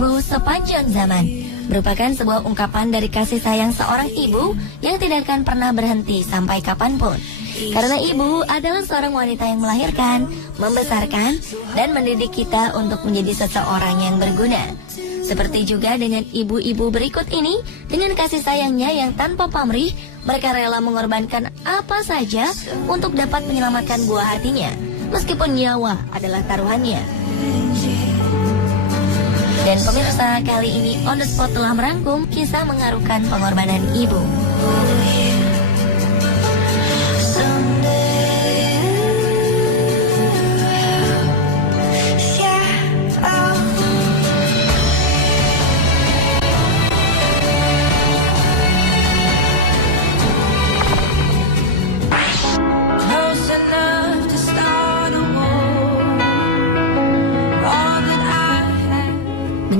ibu sepanjang zaman merupakan sebuah ungkapan dari kasih sayang seorang ibu yang tidak akan pernah berhenti sampai kapanpun. Karena ibu adalah seorang wanita yang melahirkan, membesarkan, dan mendidik kita untuk menjadi seseorang yang berguna. Seperti juga dengan ibu-ibu berikut ini, dengan kasih sayangnya yang tanpa pamrih, mereka rela mengorbankan apa saja untuk dapat menyelamatkan buah hatinya, meskipun nyawa adalah taruhannya. Dan pemirsa, kali ini On The Spot telah merangkum kisah mengharukan pengorbanan ibu.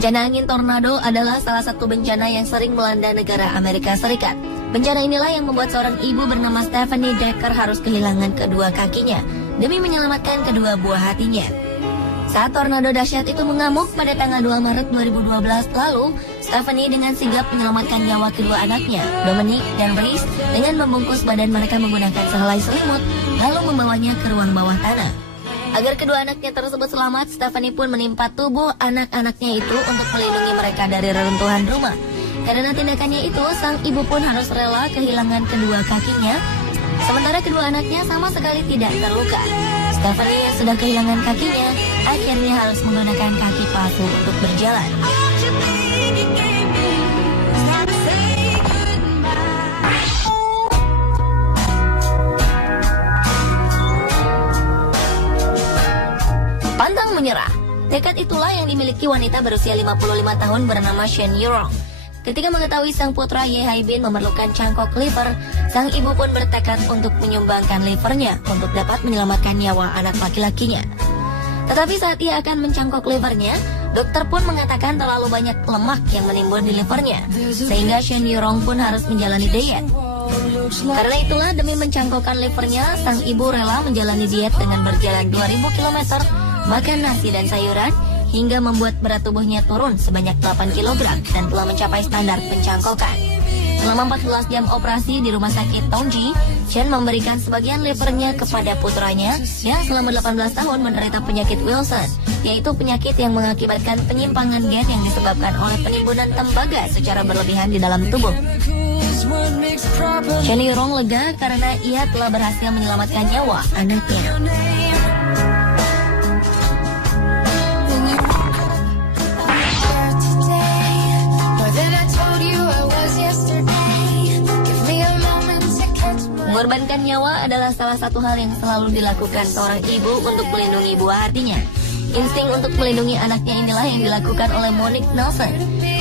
Bencana angin tornado adalah salah satu bencana yang sering melanda negara Amerika Serikat. Bencana inilah yang membuat seorang ibu bernama Stephanie Decker harus kehilangan kedua kakinya demi menyelamatkan kedua buah hatinya. Saat tornado dahsyat itu mengamuk pada tanggal 2 Maret 2012 lalu, Stephanie dengan sigap menyelamatkan nyawa kedua anaknya, Dominic dan Reese, dengan membungkus badan mereka menggunakan sehelai selimut, lalu membawanya ke ruang bawah tanah. Agar kedua anaknya tersebut selamat, Stephanie pun menimpa tubuh anak-anaknya itu untuk melindungi mereka dari reruntuhan rumah. Karena tindakannya itu, sang ibu pun harus rela kehilangan kedua kakinya, sementara kedua anaknya sama sekali tidak terluka. Stephanie yang sudah kehilangan kakinya, akhirnya harus menggunakan kaki palsu untuk berjalan. Pantang menyerah. Tekad itulah yang dimiliki wanita berusia 55 tahun bernama Shen Yurong. Ketika mengetahui sang putra Ye Haibin memerlukan cangkok liver, sang ibu pun bertekad untuk menyumbangkan livernya untuk dapat menyelamatkan nyawa anak laki-lakinya. Tetapi saat ia akan mencangkok livernya, dokter pun mengatakan terlalu banyak lemak yang menimbul di livernya, sehingga Shen Yurong pun harus menjalani diet. Karena itulah demi mencangkokkan livernya, sang ibu rela menjalani diet dengan berjalan 2000 km, makan nasi dan sayuran, hingga membuat berat tubuhnya turun sebanyak 8 kg dan telah mencapai standar pencangkokan. Selama 14 jam operasi di rumah sakit Tongji, Chen memberikan sebagian livernya kepada putranya yang selama 18 tahun menderita penyakit Wilson, yaitu penyakit yang mengakibatkan penyimpangan gen yang disebabkan oleh penimbunan tembaga secara berlebihan di dalam tubuh. Chen Yurong lega karena ia telah berhasil menyelamatkan nyawa anaknya. Mengorbankan nyawa adalah salah satu hal yang selalu dilakukan seorang ibu untuk melindungi buah hatinya. Insting untuk melindungi anaknya inilah yang dilakukan oleh Monique Nelson.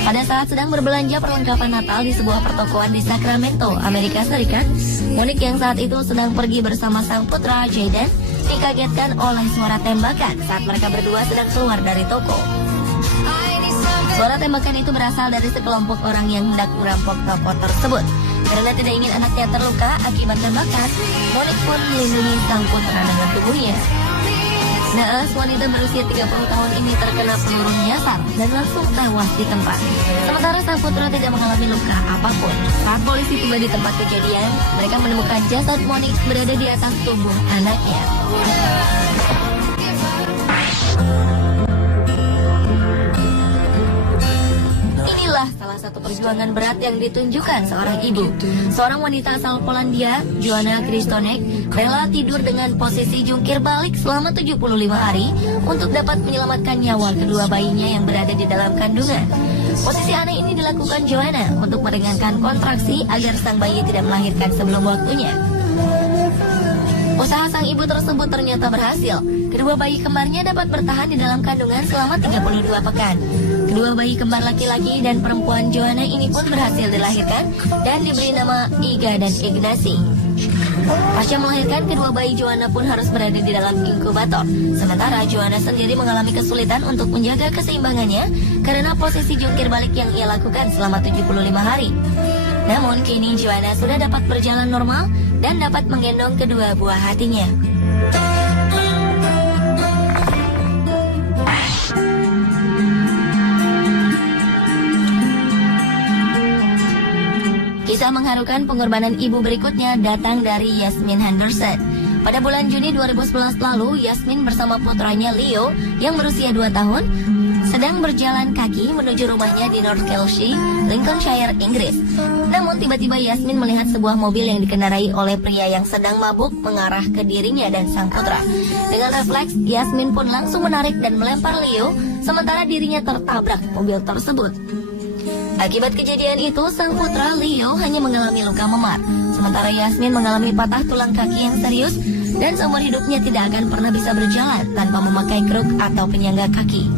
Pada saat sedang berbelanja perlengkapan Natal di sebuah pertokoan di Sacramento, Amerika Serikat, Monique yang saat itu sedang pergi bersama sang putra Jaden dikagetkan oleh suara tembakan saat mereka berdua sedang keluar dari toko. Suara tembakan itu berasal dari sekelompok orang yang hendak merampok toko tersebut. Karena tidak ingin anaknya terluka akibat tembakan, Monique pun melindungi sang putra dengan tubuhnya. Naas, wanita berusia 30 tahun ini terkena peluru nyasar dan langsung tewas di tempat. Sementara sang putra tidak mengalami luka apapun. Saat polisi tiba di tempat kejadian, mereka menemukan jasad Monique berada di atas tubuh anaknya. Inilah salah satu perjuangan berat yang ditunjukkan seorang ibu. Seorang wanita asal Polandia, Joanna Kristonek, rela tidur dengan posisi jungkir balik selama 75 hari untuk dapat menyelamatkan nyawa kedua bayinya yang berada di dalam kandungan. Posisi aneh ini dilakukan Joanna untuk meringankan kontraksi agar sang bayi tidak melahirkan sebelum waktunya. Usaha sang ibu tersebut ternyata berhasil. Kedua bayi kembarnya dapat bertahan di dalam kandungan selama 32 pekan. Kedua bayi kembar laki-laki dan perempuan Joanna ini pun berhasil dilahirkan dan diberi nama Iga dan Ignacy. Pasca melahirkan, kedua bayi Joanna pun harus berada di dalam inkubator. Sementara Joanna sendiri mengalami kesulitan untuk menjaga keseimbangannya karena posisi jungkir balik yang ia lakukan selama 75 hari. Namun kini Joanna sudah dapat berjalan normal dan dapat menggendong kedua buah hatinya. Kisah mengharukan pengorbanan ibu berikutnya datang dari Yasmin Henderson. Pada bulan Juni 2011 lalu, Yasmin bersama putranya Leo yang berusia 2 tahun sedang berjalan kaki menuju rumahnya di North Kelsey, Lincolnshire, Inggris. Namun tiba-tiba Yasmin melihat sebuah mobil yang dikendarai oleh pria yang sedang mabuk mengarah ke dirinya dan sang putra. Dengan refleks, Yasmin pun langsung menarik dan melempar Leo, sementara dirinya tertabrak mobil tersebut. Akibat kejadian itu, sang putra Leo hanya mengalami luka memar, sementara Yasmin mengalami patah tulang kaki yang serius dan seumur hidupnya tidak akan pernah bisa berjalan tanpa memakai kruk atau penyangga kaki.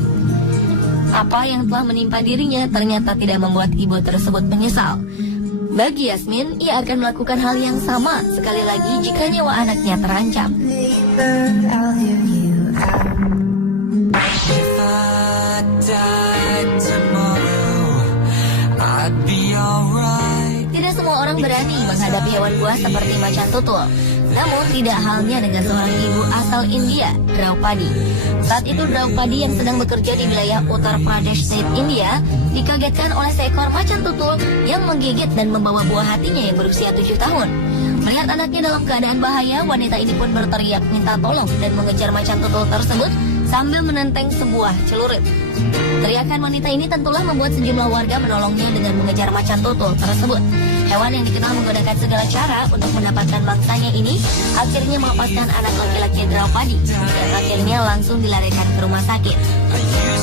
Apa yang telah menimpa dirinya ternyata tidak membuat ibu tersebut menyesal. Bagi Yasmin, ia akan melakukan hal yang sama sekali lagi jika nyawa anaknya terancam. Tidak semua orang berani menghadapi hewan buas seperti macan tutul. Namun tidak halnya dengan seorang ibu asal India, Draupadi. Saat itu Draupadi yang sedang bekerja di wilayah Uttar Pradesh State, India, dikagetkan oleh seekor macan tutul yang menggigit dan membawa buah hatinya yang berusia 7 tahun. Melihat anaknya dalam keadaan bahaya, wanita ini pun berteriak minta tolong dan mengejar macan tutul tersebut sambil menenteng sebuah celurit. Teriakan wanita ini tentulah membuat sejumlah warga menolongnya dengan mengejar macan tutul tersebut. Hewan yang dikenal menggunakan segala cara untuk mendapatkan mangsanya ini akhirnya melepaskan anak laki-laki Draupadi dan akhirnya langsung dilarikan ke rumah sakit.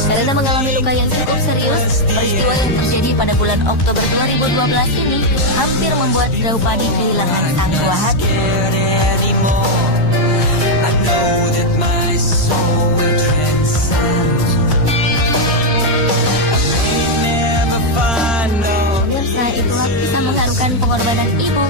Karena mengalami luka yang cukup serius, peristiwa yang terjadi pada bulan Oktober 2012 ini hampir membuat Draupadi kehilangan sang buah hati. Itulah kisah mengharukan pengorbanan ibu